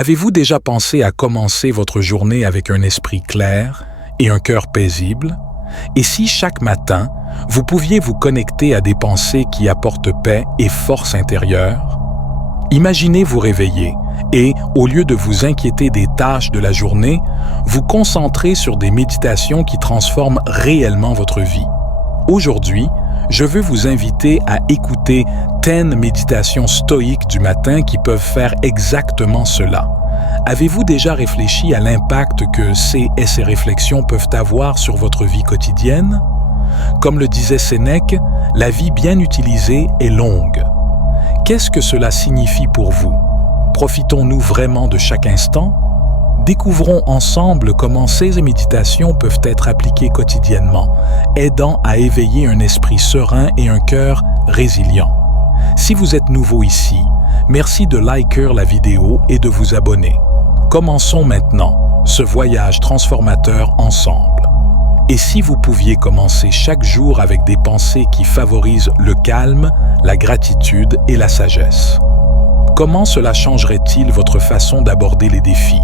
Avez-vous déjà pensé à commencer votre journée avec un esprit clair et un cœur paisible? Et si chaque matin, vous pouviez vous connecter à des pensées qui apportent paix et force intérieure? Imaginez vous réveiller et, au lieu de vous inquiéter des tâches de la journée, vous concentrer sur des méditations qui transforment réellement votre vie. Aujourd'hui, je veux vous inviter à écouter 10 méditations stoïques du matin qui peuvent faire exactement cela. Avez-vous déjà réfléchi à l'impact que ces réflexions peuvent avoir sur votre vie quotidienne? Comme le disait Sénèque, la vie bien utilisée est longue. Qu'est-ce que cela signifie pour vous? Profitons-nous vraiment de chaque instant? Découvrons ensemble comment ces méditations peuvent être appliquées quotidiennement, aidant à éveiller un esprit serein et un cœur résilient. Si vous êtes nouveau ici, merci de liker la vidéo et de vous abonner. Commençons maintenant ce voyage transformateur ensemble. Et si vous pouviez commencer chaque jour avec des pensées qui favorisent le calme, la gratitude et la sagesse? Comment cela changerait-il votre façon d'aborder les défis?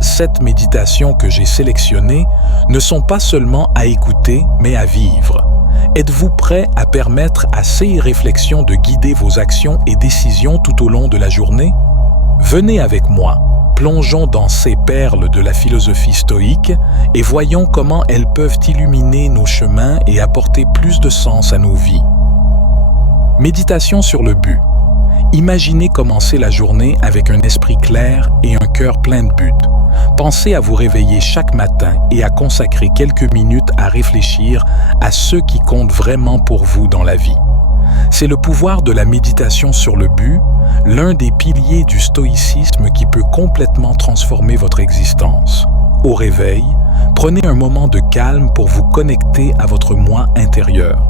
7 méditations que j'ai sélectionnées ne sont pas seulement à écouter, mais à vivre. Êtes-vous prêt à permettre à ces réflexions de guider vos actions et décisions tout au long de la journée? Venez avec moi, plongeons dans ces perles de la philosophie stoïque et voyons comment elles peuvent illuminer nos chemins et apporter plus de sens à nos vies. Méditation sur le but. Imaginez commencer la journée avec un esprit clair et un cœur plein de buts. Pensez à vous réveiller chaque matin et à consacrer quelques minutes à réfléchir à ce qui compte vraiment pour vous dans la vie. C'est le pouvoir de la méditation sur le but, l'un des piliers du stoïcisme qui peut complètement transformer votre existence. Au réveil, prenez un moment de calme pour vous connecter à votre moi intérieur.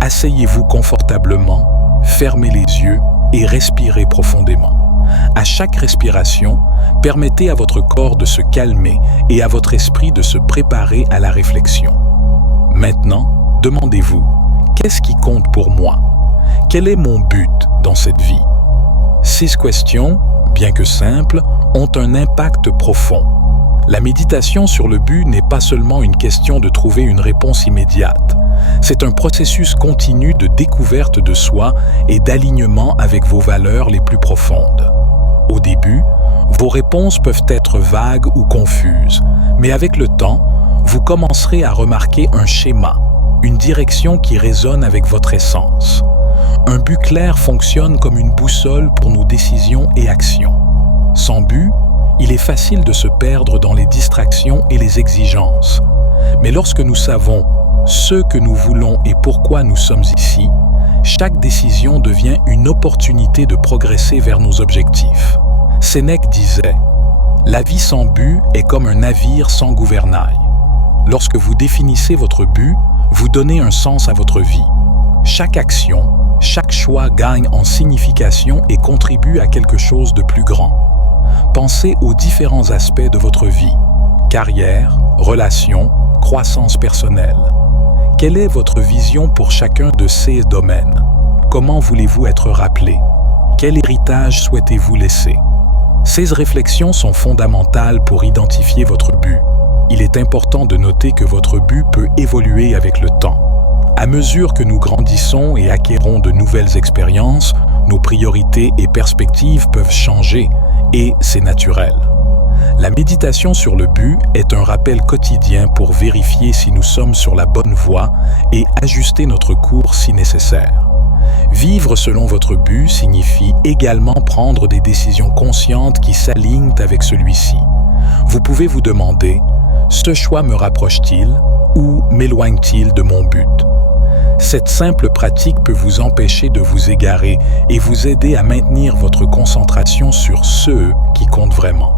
Asseyez-vous confortablement, fermez les yeux et respirez profondément. À chaque respiration, permettez à votre corps de se calmer et à votre esprit de se préparer à la réflexion. Maintenant, demandez-vous, qu'est-ce qui compte pour moi? Quel est mon but dans cette vie? 6 questions, bien que simples, ont un impact profond. La méditation sur le but n'est pas seulement une question de trouver une réponse immédiate. C'est un processus continu de découverte de soi et d'alignement avec vos valeurs les plus profondes. Au début, vos réponses peuvent être vagues ou confuses, mais avec le temps, vous commencerez à remarquer un schéma, une direction qui résonne avec votre essence. Un but clair fonctionne comme une boussole pour nos décisions et actions. Sans but, il est facile de se perdre dans les distractions et les exigences. Mais lorsque nous savons ce que nous voulons et pourquoi nous sommes ici, chaque décision devient une opportunité de progresser vers nos objectifs. Sénèque disait « La vie sans but est comme un navire sans gouvernail. » Lorsque vous définissez votre but, vous donnez un sens à votre vie. Chaque action, chaque choix gagne en signification et contribue à quelque chose de plus grand. Pensez aux différents aspects de votre vie, carrière, relations, croissance personnelle. Quelle est votre vision pour chacun de ces domaines? Comment voulez-vous être rappelé? Quel héritage souhaitez-vous laisser? Ces réflexions sont fondamentales pour identifier votre but. Il est important de noter que votre but peut évoluer avec le temps. À mesure que nous grandissons et acquérons de nouvelles expériences, nos priorités et perspectives peuvent changer, et c'est naturel. La méditation sur le but est un rappel quotidien pour vérifier si nous sommes sur la bonne voie et ajuster notre cours si nécessaire. Vivre selon votre but signifie également prendre des décisions conscientes qui s'alignent avec celui-ci. Vous pouvez vous demander, ce choix me rapproche-t-il ou m'éloigne-t-il de mon but? Cette simple pratique peut vous empêcher de vous égarer et vous aider à maintenir votre concentration sur ce qui compte vraiment.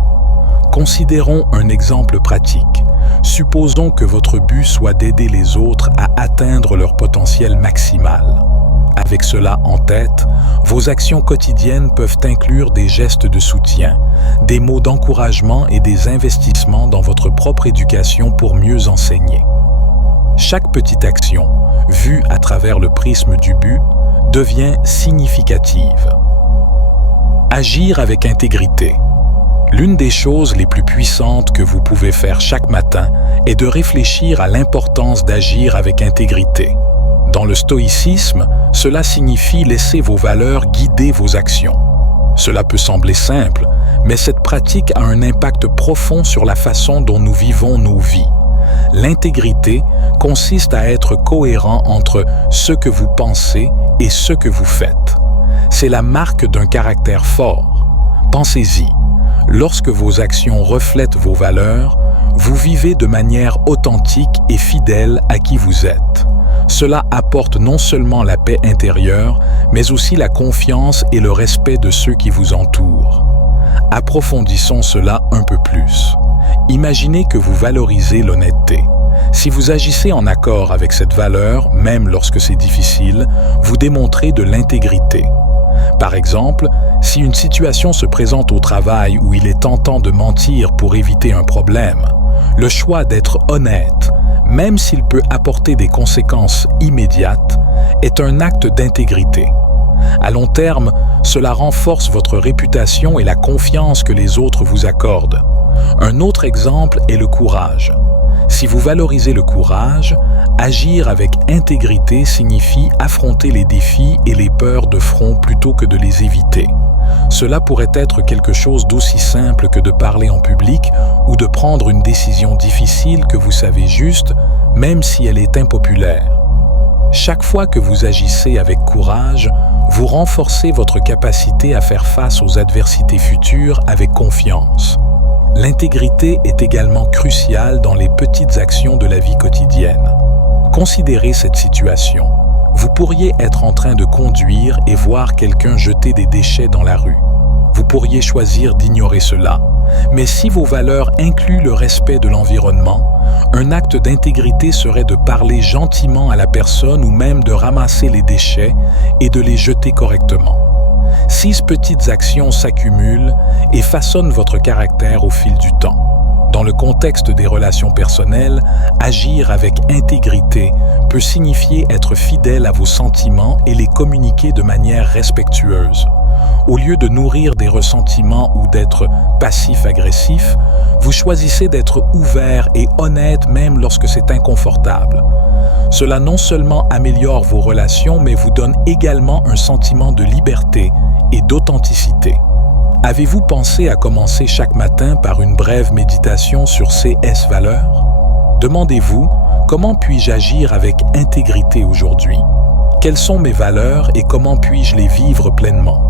Considérons un exemple pratique. Supposons que votre but soit d'aider les autres à atteindre leur potentiel maximal. Avec cela en tête, vos actions quotidiennes peuvent inclure des gestes de soutien, des mots d'encouragement et des investissements dans votre propre éducation pour mieux enseigner. Chaque petite action, vue à travers le prisme du but, devient significative. Agir avec intégrité. L'une des choses les plus puissantes que vous pouvez faire chaque matin est de réfléchir à l'importance d'agir avec intégrité. Dans le stoïcisme, cela signifie laisser vos valeurs guider vos actions. Cela peut sembler simple, mais cette pratique a un impact profond sur la façon dont nous vivons nos vies. L'intégrité consiste à être cohérent entre ce que vous pensez et ce que vous faites. C'est la marque d'un caractère fort. Pensez-y. Lorsque vos actions reflètent vos valeurs, vous vivez de manière authentique et fidèle à qui vous êtes. Cela apporte non seulement la paix intérieure, mais aussi la confiance et le respect de ceux qui vous entourent. Approfondissons cela un peu plus. Imaginez que vous valorisez l'honnêteté. Si vous agissez en accord avec cette valeur, même lorsque c'est difficile, vous démontrez de l'intégrité. Par exemple, si une situation se présente au travail où il est tentant de mentir pour éviter un problème, le choix d'être honnête, même s'il peut apporter des conséquences immédiates, est un acte d'intégrité. À long terme, cela renforce votre réputation et la confiance que les autres vous accordent. Un autre exemple est le courage. Si vous valorisez le courage, agir avec intégrité signifie affronter les défis et les peurs de front plutôt que de les éviter. Cela pourrait être quelque chose d'aussi simple que de parler en public ou de prendre une décision difficile que vous savez juste, même si elle est impopulaire. Chaque fois que vous agissez avec courage, vous renforcez votre capacité à faire face aux adversités futures avec confiance. L'intégrité est également cruciale dans les petites actions de la vie quotidienne. Considérez cette situation. Vous pourriez être en train de conduire et voir quelqu'un jeter des déchets dans la rue. Vous pourriez choisir d'ignorer cela. Mais si vos valeurs incluent le respect de l'environnement, un acte d'intégrité serait de parler gentiment à la personne ou même de ramasser les déchets et de les jeter correctement. 6 petites actions s'accumulent et façonnent votre caractère au fil du temps. Dans le contexte des relations personnelles, agir avec intégrité peut signifier être fidèle à vos sentiments et les communiquer de manière respectueuse. Au lieu de nourrir des ressentiments ou d'être passif-agressif, vous choisissez d'être ouvert et honnête même lorsque c'est inconfortable. Cela non seulement améliore vos relations, mais vous donne également un sentiment de liberté et d'authenticité. Avez-vous pensé à commencer chaque matin par une brève méditation sur ces valeurs? Demandez-vous, comment puis-je agir avec intégrité aujourd'hui? Quelles sont mes valeurs et comment puis-je les vivre pleinement?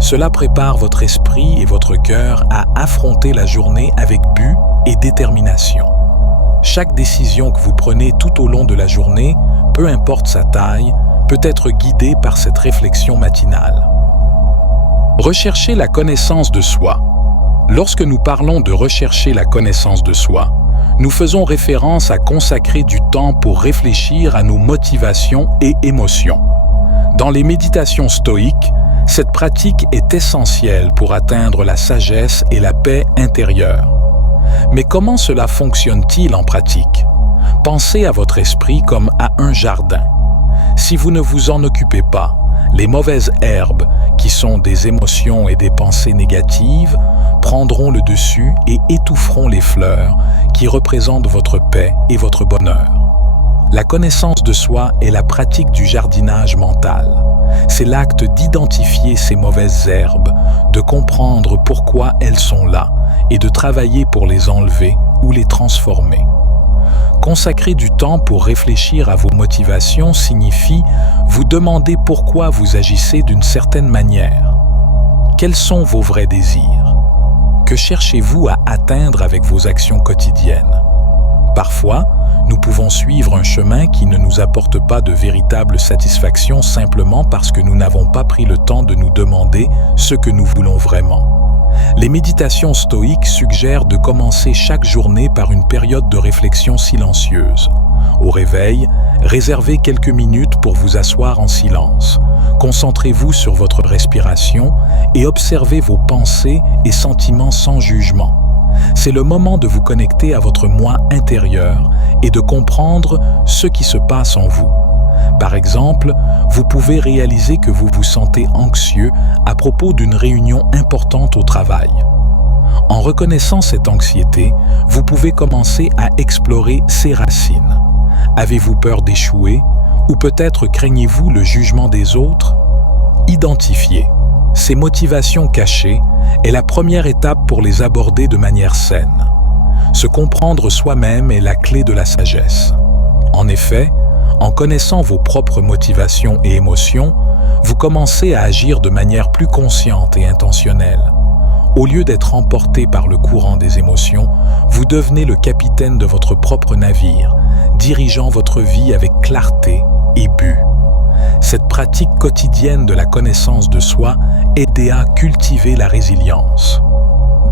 Cela prépare votre esprit et votre cœur à affronter la journée avec but et détermination. Chaque décision que vous prenez tout au long de la journée, peu importe sa taille, peut être guidée par cette réflexion matinale. Rechercher la connaissance de soi. Lorsque nous parlons de rechercher la connaissance de soi, nous faisons référence à consacrer du temps pour réfléchir à nos motivations et émotions. Dans les méditations stoïques, cette pratique est essentielle pour atteindre la sagesse et la paix intérieure. Mais comment cela fonctionne-t-il en pratique? Pensez à votre esprit comme à un jardin. Si vous ne vous en occupez pas, les mauvaises herbes, qui sont des émotions et des pensées négatives, prendront le dessus et étoufferont les fleurs qui représentent votre paix et votre bonheur. La connaissance de soi est la pratique du jardinage mental. C'est l'acte d'identifier ces mauvaises herbes, de comprendre pourquoi elles sont là et de travailler pour les enlever ou les transformer. Consacrer du temps pour réfléchir à vos motivations signifie vous demander pourquoi vous agissez d'une certaine manière. Quels sont vos vrais désirs? Que cherchez-vous à atteindre avec vos actions quotidiennes? Parfois, nous pouvons suivre un chemin qui ne nous apporte pas de véritable satisfaction simplement parce que nous n'avons pas pris le temps de nous demander ce que nous voulons vraiment. Les méditations stoïques suggèrent de commencer chaque journée par une période de réflexion silencieuse. Au réveil, réservez quelques minutes pour vous asseoir en silence. Concentrez-vous sur votre respiration et observez vos pensées et sentiments sans jugement. C'est le moment de vous connecter à votre moi intérieur et de comprendre ce qui se passe en vous. Par exemple, vous pouvez réaliser que vous vous sentez anxieux à propos d'une réunion importante au travail. En reconnaissant cette anxiété, vous pouvez commencer à explorer ses racines. Avez-vous peur d'échouer? Ou peut-être craignez-vous le jugement des autres? Identifier ces motivations cachées est la première étape pour les aborder de manière saine. Se comprendre soi-même est la clé de la sagesse. En effet, en connaissant vos propres motivations et émotions, vous commencez à agir de manière plus consciente et intentionnelle. Au lieu d'être emporté par le courant des émotions, vous devenez le capitaine de votre propre navire, dirigeant votre vie avec clarté et but. Cette pratique quotidienne de la connaissance de soi aide à cultiver la résilience.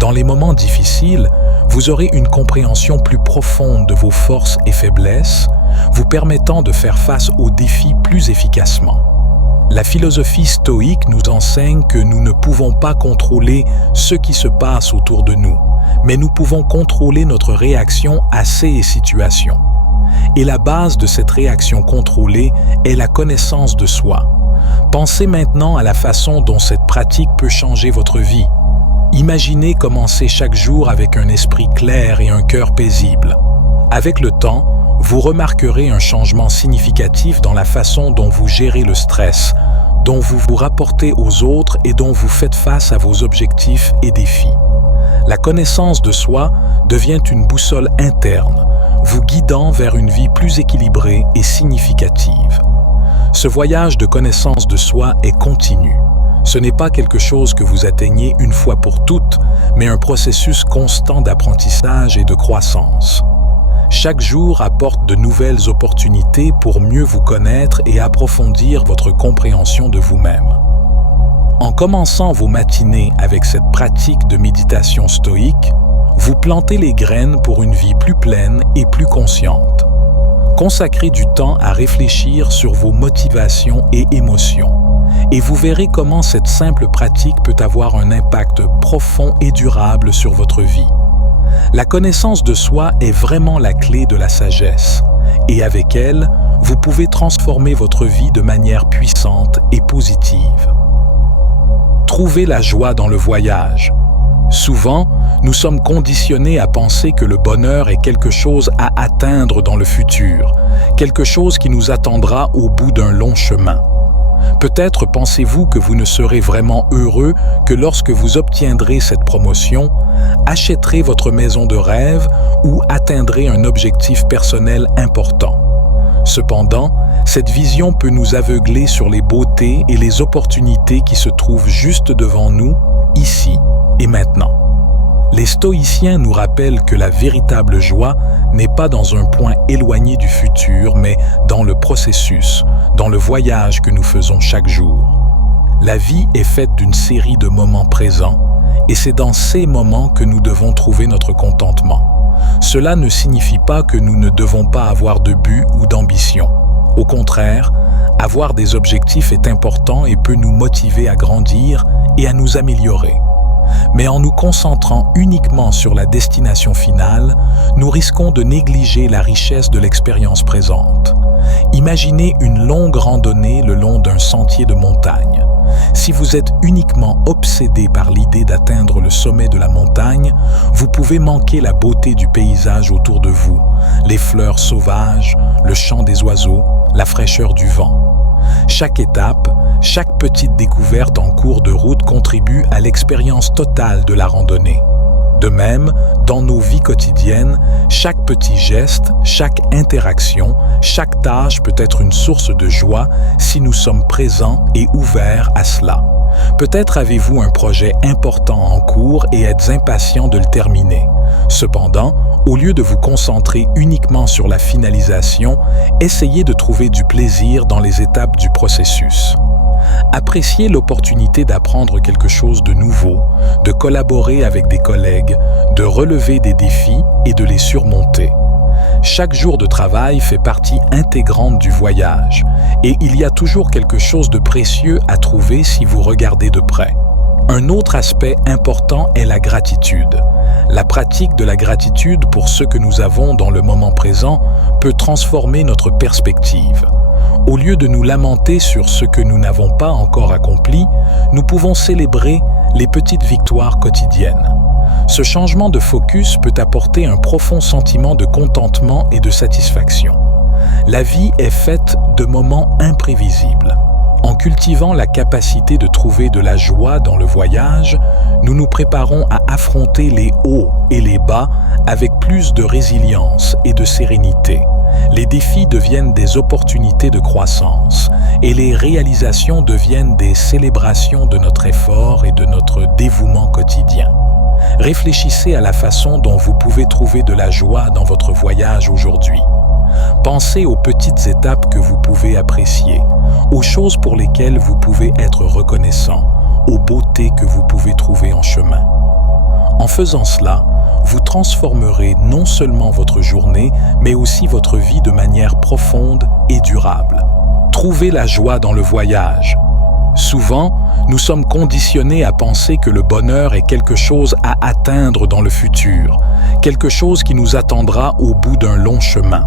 Dans les moments difficiles, vous aurez une compréhension plus profonde de vos forces et faiblesses, vous permettant de faire face aux défis plus efficacement. La philosophie stoïque nous enseigne que nous ne pouvons pas contrôler ce qui se passe autour de nous, mais nous pouvons contrôler notre réaction à ces situations. Et la base de cette réaction contrôlée est la connaissance de soi. Pensez maintenant à la façon dont cette pratique peut changer votre vie. Imaginez commencer chaque jour avec un esprit clair et un cœur paisible. Avec le temps, vous remarquerez un changement significatif dans la façon dont vous gérez le stress, dont vous vous rapportez aux autres et dont vous faites face à vos objectifs et défis. La connaissance de soi devient une boussole interne, vous guidant vers une vie plus équilibrée et significative. Ce voyage de connaissance de soi est continu. Ce n'est pas quelque chose que vous atteignez une fois pour toutes, mais un processus constant d'apprentissage et de croissance. Chaque jour apporte de nouvelles opportunités pour mieux vous connaître et approfondir votre compréhension de vous-même. En commençant vos matinées avec cette pratique de méditation stoïque, vous plantez les graines pour une vie plus pleine et plus consciente. Consacrez du temps à réfléchir sur vos motivations et émotions, et vous verrez comment cette simple pratique peut avoir un impact profond et durable sur votre vie. La connaissance de soi est vraiment la clé de la sagesse, et avec elle, vous pouvez transformer votre vie de manière puissante et positive. Trouvez la joie dans le voyage. Souvent, nous sommes conditionnés à penser que le bonheur est quelque chose à atteindre dans le futur, quelque chose qui nous attendra au bout d'un long chemin. Peut-être pensez-vous que vous ne serez vraiment heureux que lorsque vous obtiendrez cette promotion, achèterez votre maison de rêve ou atteindrez un objectif personnel important. Cependant, cette vision peut nous aveugler sur les beautés et les opportunités qui se trouvent juste devant nous, ici et maintenant. Les stoïciens nous rappellent que la véritable joie n'est pas dans un point éloigné du futur, mais dans le processus, dans le voyage que nous faisons chaque jour. La vie est faite d'une série de moments présents, et c'est dans ces moments que nous devons trouver notre contentement. Cela ne signifie pas que nous ne devons pas avoir de but ou d'ambition. Au contraire, avoir des objectifs est important et peut nous motiver à grandir et à nous améliorer. Mais en nous concentrant uniquement sur la destination finale, nous risquons de négliger la richesse de l'expérience présente. Imaginez une longue randonnée le long d'un sentier de montagne. Si vous êtes uniquement obsédé par l'idée d'atteindre le sommet de la montagne, vous pouvez manquer la beauté du paysage autour de vous, les fleurs sauvages, le chant des oiseaux, la fraîcheur du vent. Chaque étape, chaque petite découverte en cours de route contribue à l'expérience totale de la randonnée. De même, dans nos vies quotidiennes, chaque petit geste, chaque interaction, chaque tâche peut être une source de joie si nous sommes présents et ouverts à cela. Peut-être avez-vous un projet important en cours et êtes impatient de le terminer. Cependant, au lieu de vous concentrer uniquement sur la finalisation, essayez de trouver du plaisir dans les étapes du processus. Appréciez l'opportunité d'apprendre quelque chose de nouveau, de collaborer avec des collègues, de relever des défis et de les surmonter. Chaque jour de travail fait partie intégrante du voyage, et il y a toujours quelque chose de précieux à trouver si vous regardez de près. Un autre aspect important est la gratitude. La pratique de la gratitude pour ce que nous avons dans le moment présent peut transformer notre perspective. Au lieu de nous lamenter sur ce que nous n'avons pas encore accompli, nous pouvons célébrer les petites victoires quotidiennes. Ce changement de focus peut apporter un profond sentiment de contentement et de satisfaction. La vie est faite de moments imprévisibles. En cultivant la capacité de trouver de la joie dans le voyage, nous nous préparons à affronter les hauts et les bas avec plus de résilience et de sérénité. Les défis deviennent des opportunités de croissance et les réalisations deviennent des célébrations de notre effort et de notre dévouement quotidien. Réfléchissez à la façon dont vous pouvez trouver de la joie dans votre voyage aujourd'hui. Pensez aux petites étapes que vous pouvez apprécier, aux choses pour lesquelles vous pouvez être reconnaissant, aux beautés que vous pouvez trouver en chemin. En faisant cela, vous transformerez non seulement votre journée, mais aussi votre vie de manière profonde et durable. Trouvez la joie dans le voyage. Souvent, nous sommes conditionnés à penser que le bonheur est quelque chose à atteindre dans le futur, quelque chose qui nous attendra au bout d'un long chemin.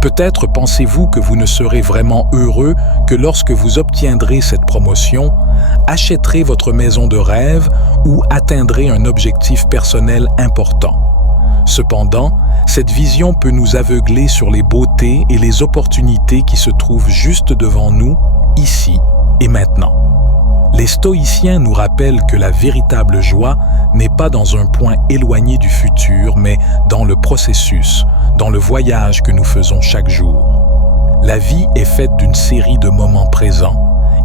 Peut-être pensez-vous que vous ne serez vraiment heureux que lorsque vous obtiendrez cette promotion, achèterez votre maison de rêve ou atteindrez un objectif personnel important. Cependant, cette vision peut nous aveugler sur les beautés et les opportunités qui se trouvent juste devant nous, ici et maintenant. Les stoïciens nous rappellent que la véritable joie n'est pas dans un point éloigné du futur, mais dans le processus, dans le voyage que nous faisons chaque jour. La vie est faite d'une série de moments présents,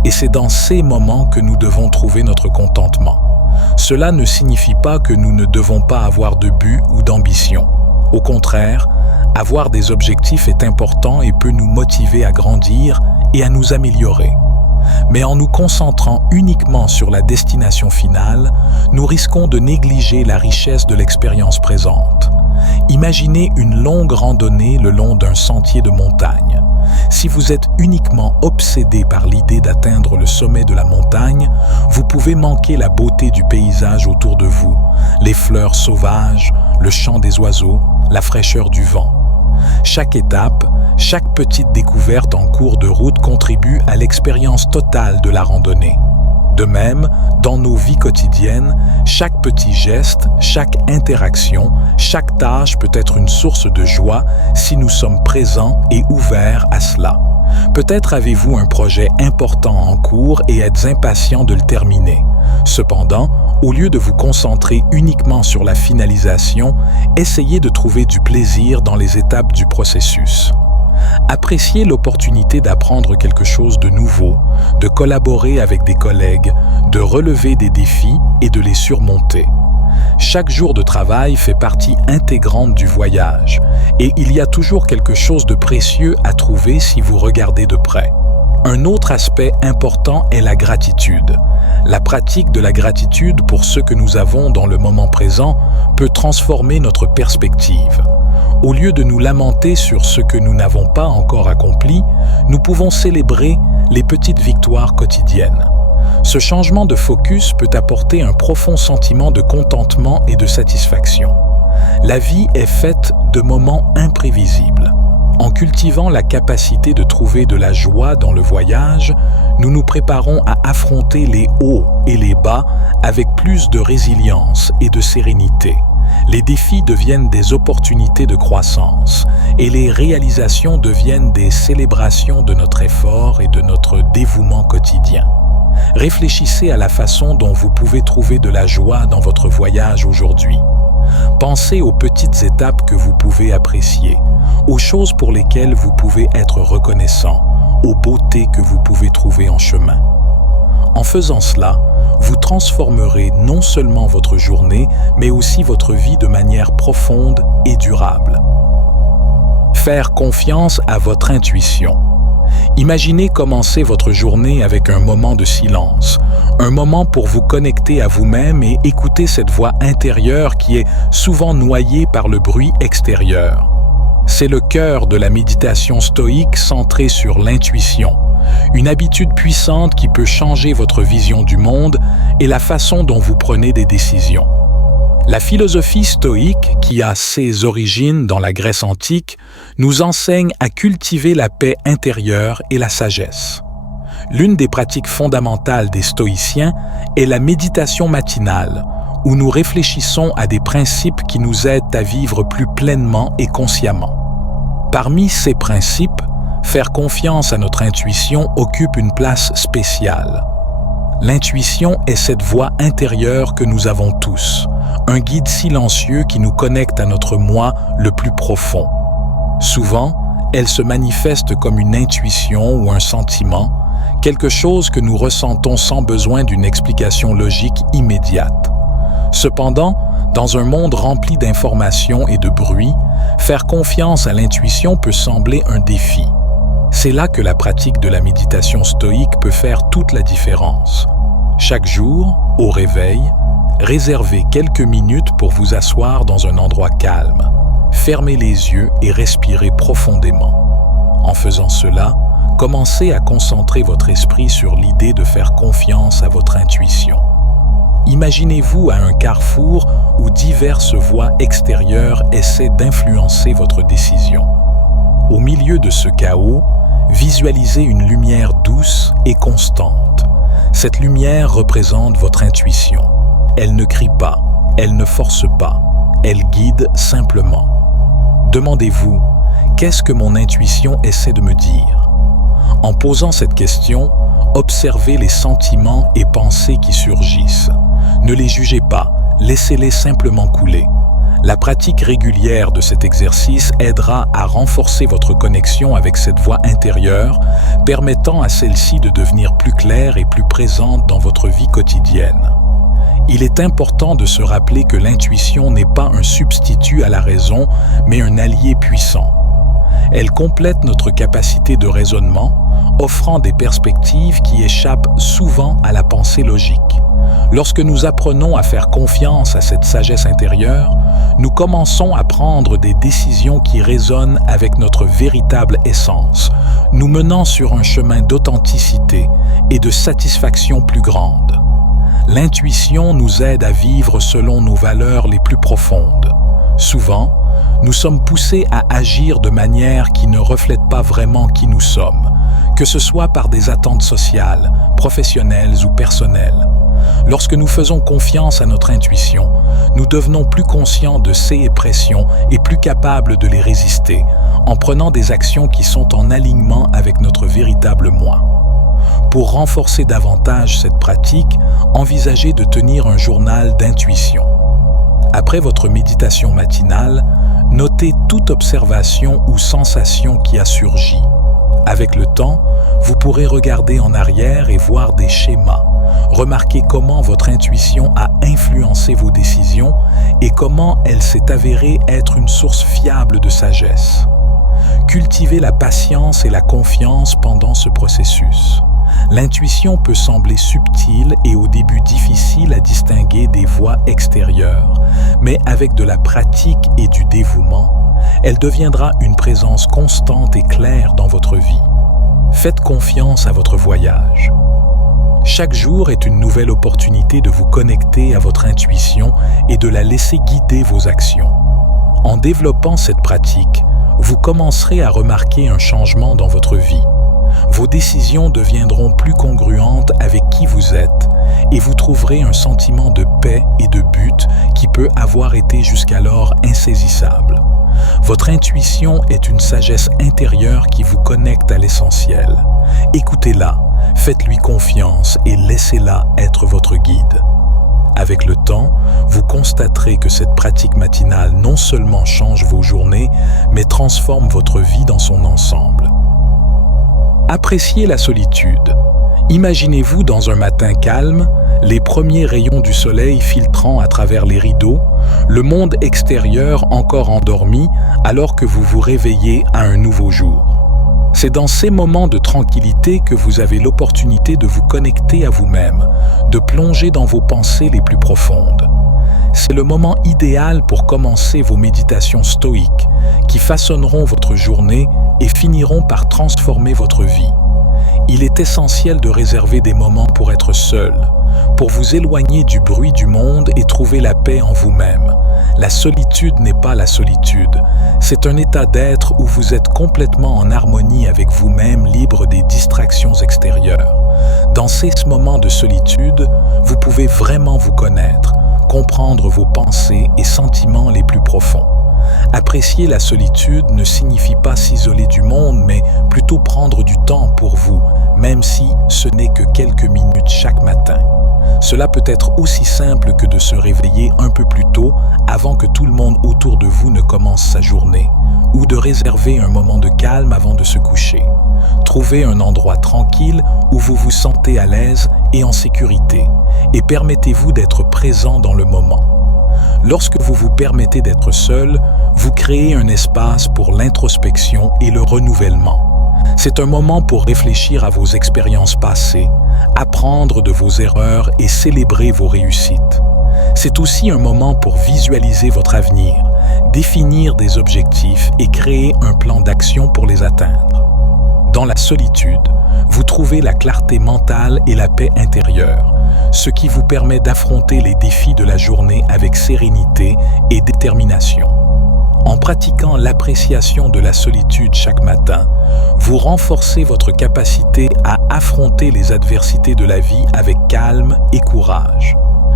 et c'est dans ces moments que nous devons trouver notre contentement. Cela ne signifie pas que nous ne devons pas avoir de but ou d'ambition. Au contraire, avoir des objectifs est important et peut nous motiver à grandir et à nous améliorer. Mais en nous concentrant uniquement sur la destination finale, nous risquons de négliger la richesse de l'expérience présente. Imaginez une longue randonnée le long d'un sentier de montagne. Si vous êtes uniquement obsédé par l'idée d'atteindre le sommet de la montagne, vous pouvez manquer la beauté du paysage autour de vous, les fleurs sauvages, le chant des oiseaux, la fraîcheur du vent. Chaque étape, chaque petite découverte en cours de route contribue à l'expérience totale de la randonnée. De même, dans nos vies quotidiennes, chaque petit geste, chaque interaction, chaque tâche peut être une source de joie si nous sommes présents et ouverts à cela. Peut-être avez-vous un projet important en cours et êtes impatient de le terminer. Cependant, au lieu de vous concentrer uniquement sur la finalisation, essayez de trouver du plaisir dans les étapes du processus. Appréciez l'opportunité d'apprendre quelque chose de nouveau, de collaborer avec des collègues, de relever des défis et de les surmonter. Chaque jour de travail fait partie intégrante du voyage, et il y a toujours quelque chose de précieux à trouver si vous regardez de près. Un autre aspect important est la gratitude. La pratique de la gratitude pour ce que nous avons dans le moment présent peut transformer notre perspective. Au lieu de nous lamenter sur ce que nous n'avons pas encore accompli, nous pouvons célébrer les petites victoires quotidiennes. Ce changement de focus peut apporter un profond sentiment de contentement et de satisfaction. La vie est faite de moments imprévisibles. En cultivant la capacité de trouver de la joie dans le voyage, nous nous préparons à affronter les hauts et les bas avec plus de résilience et de sérénité. Les défis deviennent des opportunités de croissance et les réalisations deviennent des célébrations de notre effort et de notre dévouement quotidien. Réfléchissez à la façon dont vous pouvez trouver de la joie dans votre voyage aujourd'hui. Pensez aux petites étapes que vous pouvez apprécier, aux choses pour lesquelles vous pouvez être reconnaissant, aux beautés que vous pouvez trouver en chemin. En faisant cela, vous transformerez non seulement votre journée, mais aussi votre vie de manière profonde et durable. Faire confiance à votre intuition. Imaginez commencer votre journée avec un moment de silence, un moment pour vous connecter à vous-même et écouter cette voix intérieure qui est souvent noyée par le bruit extérieur. C'est le cœur de la méditation stoïque centrée sur l'intuition, une habitude puissante qui peut changer votre vision du monde et la façon dont vous prenez des décisions. La philosophie stoïque, qui a ses origines dans la Grèce antique, nous enseigne à cultiver la paix intérieure et la sagesse. L'une des pratiques fondamentales des stoïciens est la méditation matinale, où nous réfléchissons à des principes qui nous aident à vivre plus pleinement et consciemment. Parmi ces principes, faire confiance à notre intuition occupe une place spéciale. L'intuition est cette voix intérieure que nous avons tous, un guide silencieux qui nous connecte à notre moi le plus profond. Souvent, elle se manifeste comme une intuition ou un sentiment, quelque chose que nous ressentons sans besoin d'une explication logique immédiate. Cependant, dans un monde rempli d'informations et de bruit, faire confiance à l'intuition peut sembler un défi. C'est là que la pratique de la méditation stoïque peut faire toute la différence. Chaque jour, au réveil, réservez quelques minutes pour vous asseoir dans un endroit calme. Fermez les yeux et respirez profondément. En faisant cela, commencez à concentrer votre esprit sur l'idée de faire confiance à votre intuition. Imaginez-vous à un carrefour où diverses voix extérieures essaient d'influencer votre décision. Au milieu de ce chaos, visualisez une lumière douce et constante. Cette lumière représente votre intuition. Elle ne crie pas, elle ne force pas, elle guide simplement. Demandez-vous, qu'est-ce que mon intuition essaie de me dire? En posant cette question, observez les sentiments et pensées qui surgissent. Ne les jugez pas, laissez-les simplement couler. La pratique régulière de cet exercice aidera à renforcer votre connexion avec cette voix intérieure, permettant à celle-ci de devenir plus claire et plus présente dans votre vie quotidienne. Il est important de se rappeler que l'intuition n'est pas un substitut à la raison, mais un allié puissant. Elle complète notre capacité de raisonnement, offrant des perspectives qui échappent souvent à la pensée logique. Lorsque nous apprenons à faire confiance à cette sagesse intérieure, nous commençons à prendre des décisions qui résonnent avec notre véritable essence, nous menant sur un chemin d'authenticité et de satisfaction plus grande. L'intuition nous aide à vivre selon nos valeurs les plus profondes. Souvent, nous sommes poussés à agir de manière qui ne reflète pas vraiment qui nous sommes, que ce soit par des attentes sociales, professionnelles ou personnelles. Lorsque nous faisons confiance à notre intuition, nous devenons plus conscients de ces pressions et plus capables de les résister, en prenant des actions qui sont en alignement avec notre véritable moi. Pour renforcer davantage cette pratique, envisagez de tenir un journal d'intuition. Après votre méditation matinale, notez toute observation ou sensation qui a surgi. Avec le temps, vous pourrez regarder en arrière et voir des schémas. Remarquez comment votre intuition a influencé vos décisions et comment elle s'est avérée être une source fiable de sagesse. Cultivez la patience et la confiance pendant ce processus. L'intuition peut sembler subtile et au début difficile à distinguer des voix extérieures, mais avec de la pratique et du dévouement, elle deviendra une présence constante et claire dans votre vie. Faites confiance à votre voyage. Chaque jour est une nouvelle opportunité de vous connecter à votre intuition et de la laisser guider vos actions. En développant cette pratique, vous commencerez à remarquer un changement dans votre vie. Vos décisions deviendront plus congruentes avec qui vous êtes et vous trouverez un sentiment de paix et de but qui peut avoir été jusqu'alors insaisissable. Votre intuition est une sagesse intérieure qui vous connecte à l'essentiel. Écoutez-la, faites-lui confiance et laissez-la être votre guide. Avec le temps, vous constaterez que cette pratique matinale non seulement change vos journées, mais transforme votre vie dans son ensemble. Appréciez la solitude. Imaginez-vous dans un matin calme, les premiers rayons du soleil filtrant à travers les rideaux, le monde extérieur encore endormi alors que vous vous réveillez à un nouveau jour. C'est dans ces moments de tranquillité que vous avez l'opportunité de vous connecter à vous-même, de plonger dans vos pensées les plus profondes. C'est le moment idéal pour commencer vos méditations stoïques, qui façonneront votre journée et finiront par transformer votre vie. Il est essentiel de réserver des moments pour être seul, pour vous éloigner du bruit du monde et trouver la paix en vous-même. La solitude n'est pas la solitude, c'est un état d'être où vous êtes complètement en harmonie avec vous-même, libre des distractions extérieures. Dans ces moments de solitude, vous pouvez vraiment vous connaître, comprendre vos pensées et sentiments les plus profonds. Apprécier la solitude ne signifie pas s'isoler du monde, mais plutôt prendre du temps pour vous, même si ce n'est que quelques minutes chaque matin. Cela peut être aussi simple que de se réveiller un peu plus tôt avant que tout le monde autour de vous ne commence sa journée, ou de réserver un moment de calme avant de se coucher. Trouvez un endroit tranquille où vous vous sentez à l'aise et en sécurité, et permettez-vous d'être présent dans le moment. Lorsque vous vous permettez d'être seul, vous créez un espace pour l'introspection et le renouvellement. C'est un moment pour réfléchir à vos expériences passées, apprendre de vos erreurs et célébrer vos réussites. C'est aussi un moment pour visualiser votre avenir, définir des objectifs et créer un plan d'action pour les atteindre. Dans la solitude, vous trouvez la clarté mentale et la paix intérieure, ce qui vous permet d'affronter les défis de la journée avec sérénité et détermination. En pratiquant l'appréciation de la solitude chaque matin, vous renforcez votre capacité à affronter les adversités de la vie avec calme et courage.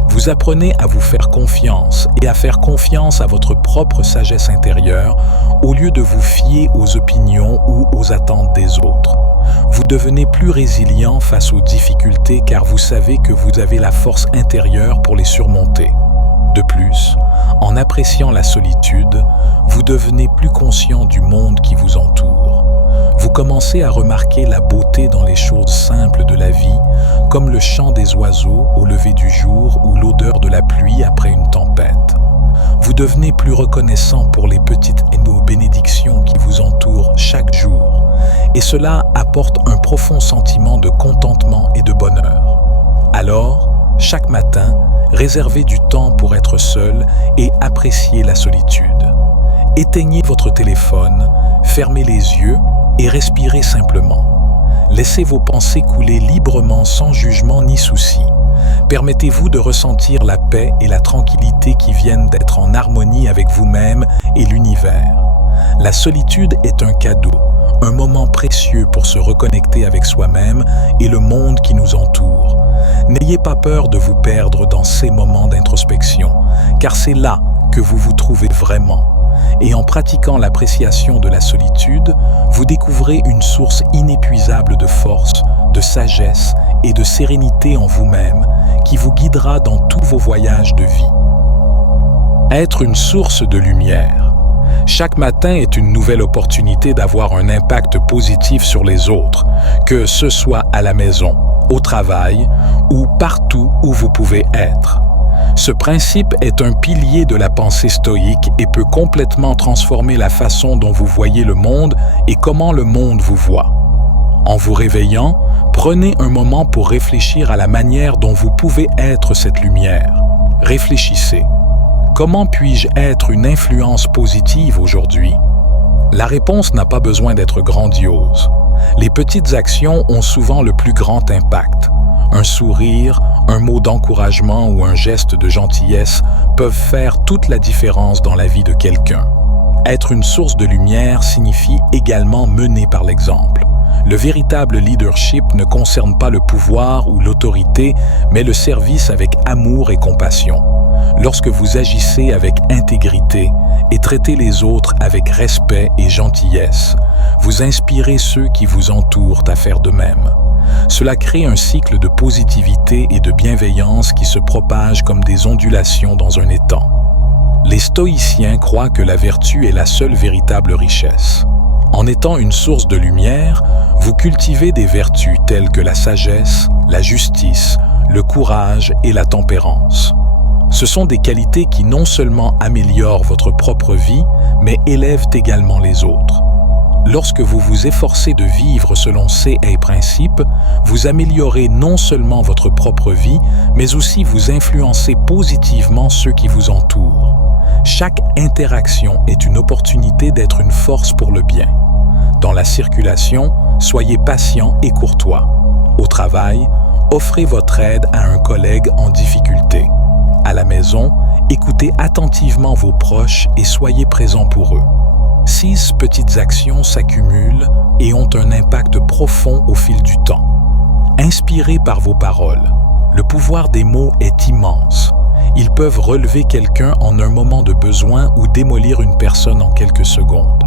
Vous apprenez à vous faire confiance et à faire confiance à votre propre sagesse intérieure au lieu de vous fier aux opinions ou aux attentes des autres. Vous devenez plus résilient face aux difficultés car vous savez que vous avez la force intérieure pour les surmonter. De plus, en appréciant la solitude, vous devenez plus conscient du monde qui vous entoure. Vous commencez à remarquer la beauté dans les choses simples de la vie, comme le chant des oiseaux au lever du jour ou l'odeur de la pluie après une tempête. Vous devenez plus reconnaissant pour les petites bénédictions qui vous entourent chaque jour, et cela apporte un profond sentiment de contentement et de bonheur. Alors, chaque matin, réservez du temps pour être seul et appréciez la solitude. Éteignez votre téléphone, fermez les yeux et respirez simplement. Laissez vos pensées couler librement sans jugement ni souci. Permettez-vous de ressentir la paix et la tranquillité qui viennent d'être en harmonie avec vous-même et l'univers. La solitude est un cadeau, un moment précieux pour se reconnecter avec soi-même et le monde qui nous entoure. N'ayez pas peur de vous perdre dans ces moments d'introspection, car c'est là que vous vous trouvez vraiment. Et en pratiquant l'appréciation de la solitude, vous découvrez une source inépuisable de force, de sagesse et de sérénité en vous-même qui vous guidera dans tous vos voyages de vie. Être une source de lumière. Chaque matin est une nouvelle opportunité d'avoir un impact positif sur les autres, que ce soit à la maison, au travail ou partout où vous pouvez être. Ce principe est un pilier de la pensée stoïque et peut complètement transformer la façon dont vous voyez le monde et comment le monde vous voit. En vous réveillant, prenez un moment pour réfléchir à la manière dont vous pouvez être cette lumière. Réfléchissez. Comment puis-je être une influence positive aujourd'hui? La réponse n'a pas besoin d'être grandiose. Les petites actions ont souvent le plus grand impact. Un sourire, un mot d'encouragement ou un geste de gentillesse peuvent faire toute la différence dans la vie de quelqu'un. Être une source de lumière signifie également mener par l'exemple. Le véritable leadership ne concerne pas le pouvoir ou l'autorité, mais le service avec amour et compassion. Lorsque vous agissez avec intégrité et traitez les autres avec respect et gentillesse, vous inspirez ceux qui vous entourent à faire de même. Cela crée un cycle de positivité et de bienveillance qui se propage comme des ondulations dans un étang. Les stoïciens croient que la vertu est la seule véritable richesse. En étant une source de lumière, vous cultivez des vertus telles que la sagesse, la justice, le courage et la tempérance. Ce sont des qualités qui non seulement améliorent votre propre vie, mais élèvent également les autres. Lorsque vous vous efforcez de vivre selon ces principes, vous améliorez non seulement votre propre vie, mais aussi vous influencez positivement ceux qui vous entourent. Chaque interaction est une opportunité d'être une force pour le bien. Dans la circulation, Soyez patient et courtois. Au travail, offrez votre aide à un collègue en difficulté. À la maison, écoutez attentivement vos proches et soyez présent pour eux. 6 petites actions s'accumulent et ont un impact profond au fil du temps. Inspirez par vos paroles. Le pouvoir des mots est immense. Ils peuvent relever quelqu'un en un moment de besoin ou démolir une personne en quelques secondes.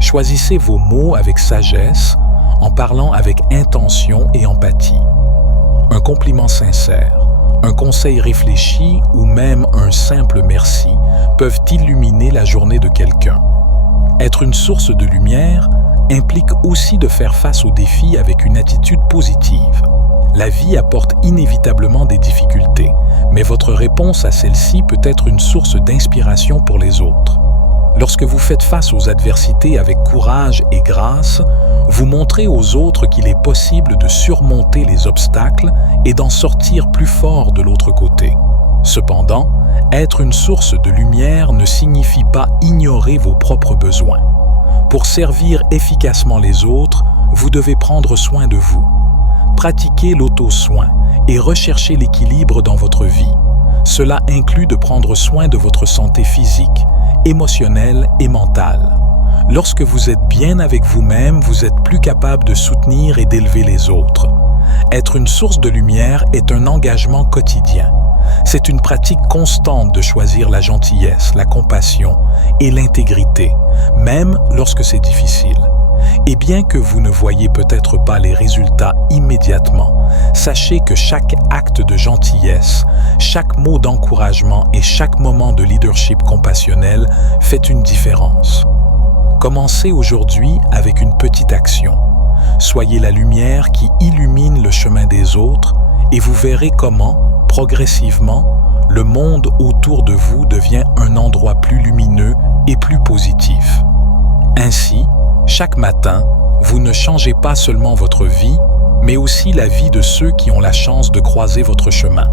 Choisissez vos mots avec sagesse, en parlant avec intention et empathie. Un compliment sincère, un conseil réfléchi ou même un simple merci peuvent illuminer la journée de quelqu'un. Être une source de lumière implique aussi de faire face aux défis avec une attitude positive. La vie apporte inévitablement des difficultés, mais votre réponse à celle-ci peut être une source d'inspiration pour les autres. Lorsque vous faites face aux adversités avec courage et grâce, vous montrez aux autres qu'il est possible de surmonter les obstacles et d'en sortir plus fort de l'autre côté. Cependant, être une source de lumière ne signifie pas ignorer vos propres besoins. Pour servir efficacement les autres, vous devez prendre soin de vous. Pratiquez l'auto-soin et recherchez l'équilibre dans votre vie. Cela inclut de prendre soin de votre santé physique, émotionnelle et mentale. Lorsque vous êtes bien avec vous-même, vous êtes plus capable de soutenir et d'élever les autres. Être une source de lumière est un engagement quotidien. C'est une pratique constante de choisir la gentillesse, la compassion et l'intégrité, même lorsque c'est difficile. Et bien que vous ne voyez peut-être pas les résultats immédiatement, sachez que chaque acte de gentillesse, chaque mot d'encouragement et chaque moment de leadership compassionnel fait une différence. Commencez aujourd'hui avec une petite action. Soyez la lumière qui illumine le chemin des autres et vous verrez comment, progressivement, le monde autour de vous devient un endroit plus lumineux et plus positif. Ainsi, chaque matin, vous ne changez pas seulement votre vie, mais aussi la vie de ceux qui ont la chance de croiser votre chemin.